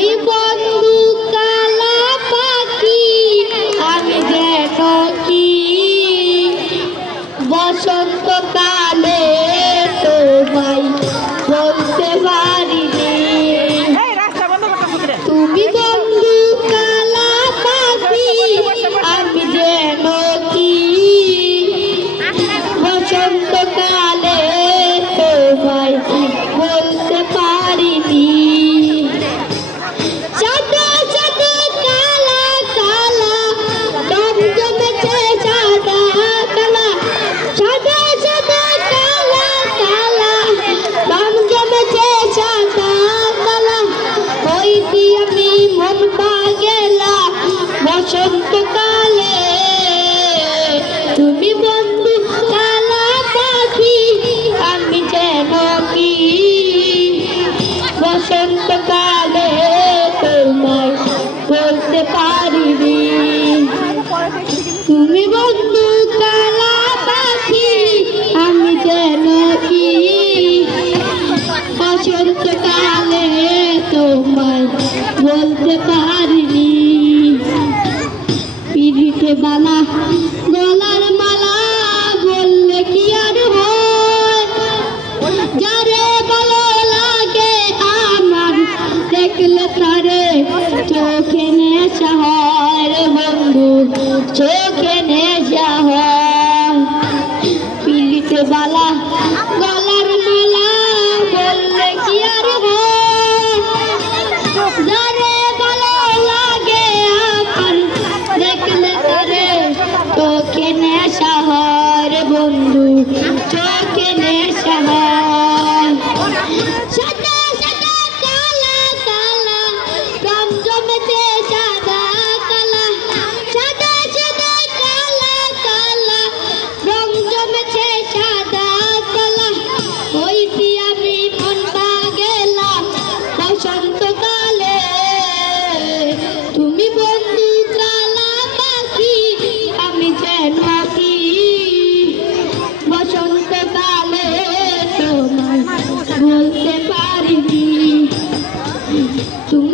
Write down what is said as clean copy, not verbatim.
তুমি বন্ধু কালা পাখি আমি যেন কি বসন্তকালে তোমায় বলতে পারিনি তুমি বন্ধু কালা পাখি আমি যেন কি বসন্তকালে তোমায় বলতে পারিনি বসন্তকালে তুমি বন্ধু কালা পাখি আমি যেন কি বসন্তকালে তোমায় বলতে পারিনি তুমি বন্ধু কালা পাখি আমি যেন কি বসন্তকালে তোমায় বলতে পারিনি পিঠে বালা গলার মালা বললে কি আর হয় যারে ভালো লাগে আমার দেখলে তারে চোখে নেশা হয় রে বন্ধু চোখে নেশা হয় পিঠে বালা গলার মালা বললে কি আর হয় যারে ভালো লাগে আমার দেখলে তারে চোখে নেশা হয় রে বন্ধু চোখে নেশা হয় সাদা সাদা কালা কালা রং জমেছে সাদা কালা সাদা সাদা কালা কালা রং জমেছে সাদা কালা হইছি আমি মন গেলাম বসন্তকালে তুমি বন্ধু কালা পাখি আমি যেন কি বসন্তকালে তোমায় বলতে পারিনি তুমি